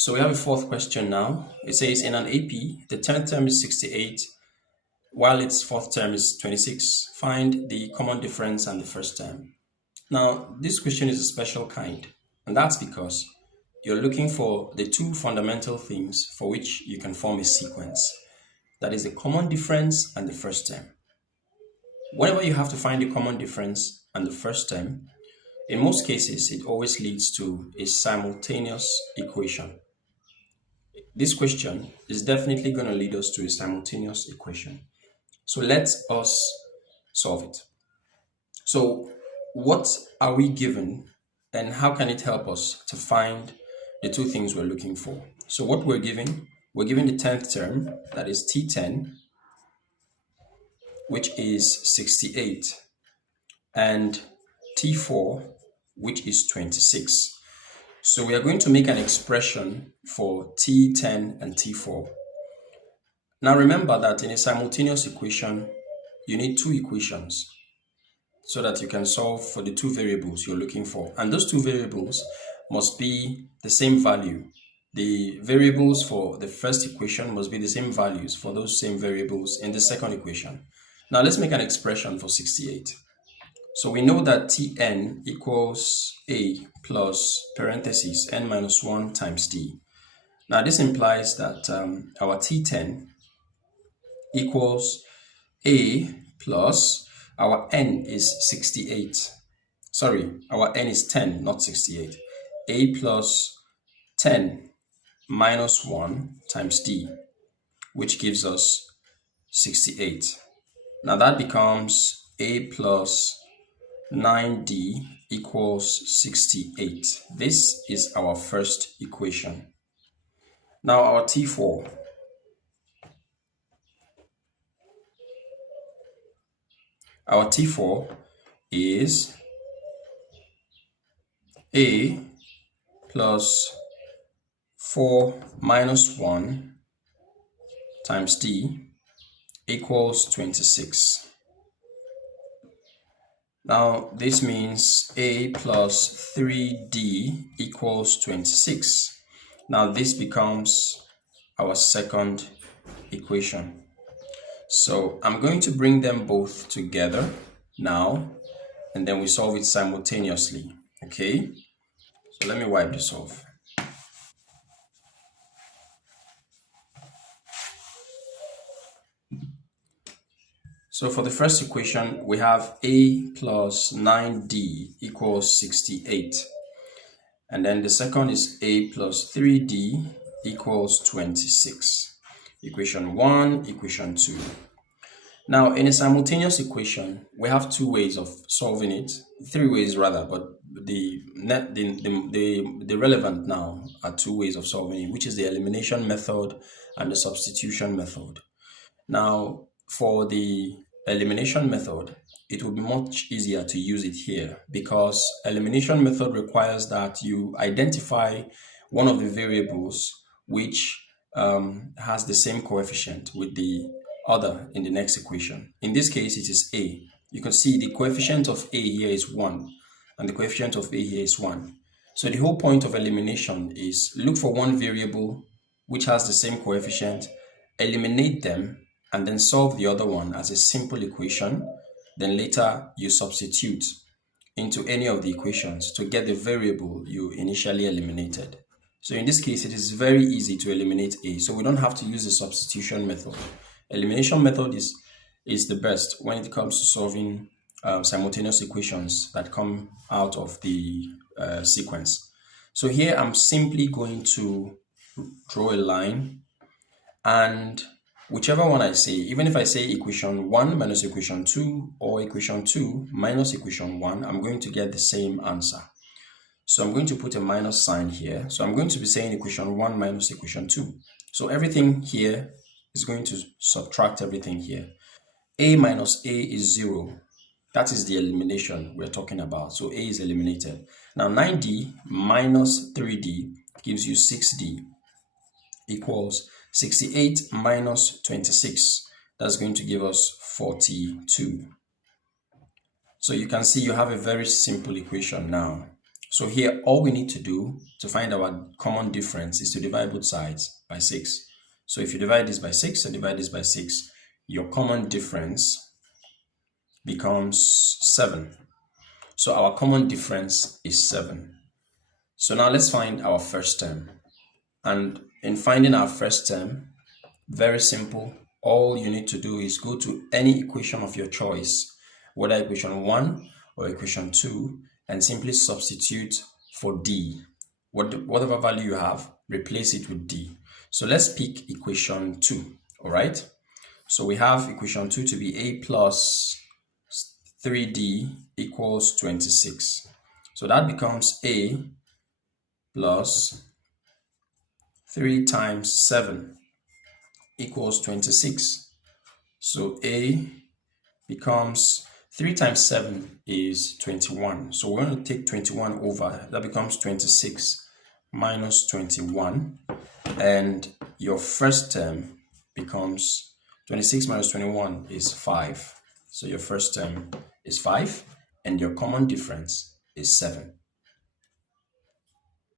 So we have a fourth question now. It says in an AP, the 10th term is 68, while its fourth term is 26. Find the common difference and the first term. Now, this question is a special kind, and that's because you're looking for the two fundamental things for which you can form a sequence. That is the common difference and the first term. Whenever you have to find the common difference and the first term, in most cases, it always leads to a simultaneous equation. This question is definitely going to lead us to a simultaneous equation. So let us solve it. So what are we given and how can it help us to find the two things we're looking for? So what we're given the 10th term, that is T10, which is 68, and T4, which is 26. So we are going to make an expression for T10 and T4. Now remember that in a simultaneous equation, you need two equations so that you can solve for the two variables you're looking for. And those two variables must be the same value. The variables for the first equation must be the same values for those same variables in the second equation. Now let's make an expression for 68. So we know that Tn equals A plus parentheses n minus 1 times D. Now this implies that our T10 equals A plus, our n is 68. Sorry, our n is 10, not 68. A plus 10 minus 1 times D, which gives us 68. Now that becomes A plus 9D equals 68. This is our first equation. Now our T4. Our T4 is A plus 4 minus 1 times D equals 26. Now this means A plus 3D equals 26. Now this becomes our second equation. So I'm going to bring them both together now, and then we solve it simultaneously, okay? So let me wipe this off. So for the first equation, we have A plus 9D equals 68. And then the second is A plus 3D equals 26. Equation 1, equation 2. Now, in a simultaneous equation, we have two ways of solving it, three ways rather, but the relevant now are two ways of solving it, which is the elimination method and the substitution method. Now, for the elimination method, it will be much easier to use it here because elimination method requires that you identify one of the variables which has the same coefficient with the other in the next equation. In this case, it is A. You can see the coefficient of A here is 1 and the coefficient of A here is 1. So the whole point of elimination is look for one variable which has the same coefficient, eliminate them, and then solve the other one as a simple equation. Then later you substitute into any of the equations to get the variable you initially eliminated. So in this case, it is very easy to eliminate A. So we don't have to use the substitution method. Elimination method is the best when it comes to solving simultaneous equations that come out of the sequence. So here I'm simply going to draw a line, and whichever one I say, even if I say equation 1 minus equation 2 or equation 2 minus equation 1, I'm going to get the same answer. So I'm going to put a minus sign here. So I'm going to be saying equation 1 minus equation 2. So everything here is going to subtract everything here. A minus A is 0. That is the elimination we're talking about. So A is eliminated. Now 9D minus 3D gives you 6D equals 68 minus 26. That's going to give us 42. So you can see you have a very simple equation now. So here, all we need to do to find our common difference is to divide both sides by 6. So if you divide this by 6 and divide this by 6, your common difference becomes 7. So our common difference is 7. So now let's find our first term. And in finding our first term, very simple. All you need to do is go to any equation of your choice, whether equation 1 or equation 2, and simply substitute for d. Whatever value you have, replace it with d. So let's pick equation 2, all right? So we have equation 2 to be a plus 3d equals 26. So that becomes a plus 3 times 7 equals 26. So a becomes 3 times 7 is 21. So we're going to take 21 over. That becomes 26 minus 21. And your first term becomes 26 minus 21 is 5. So your first term is 5. And your common difference is 7.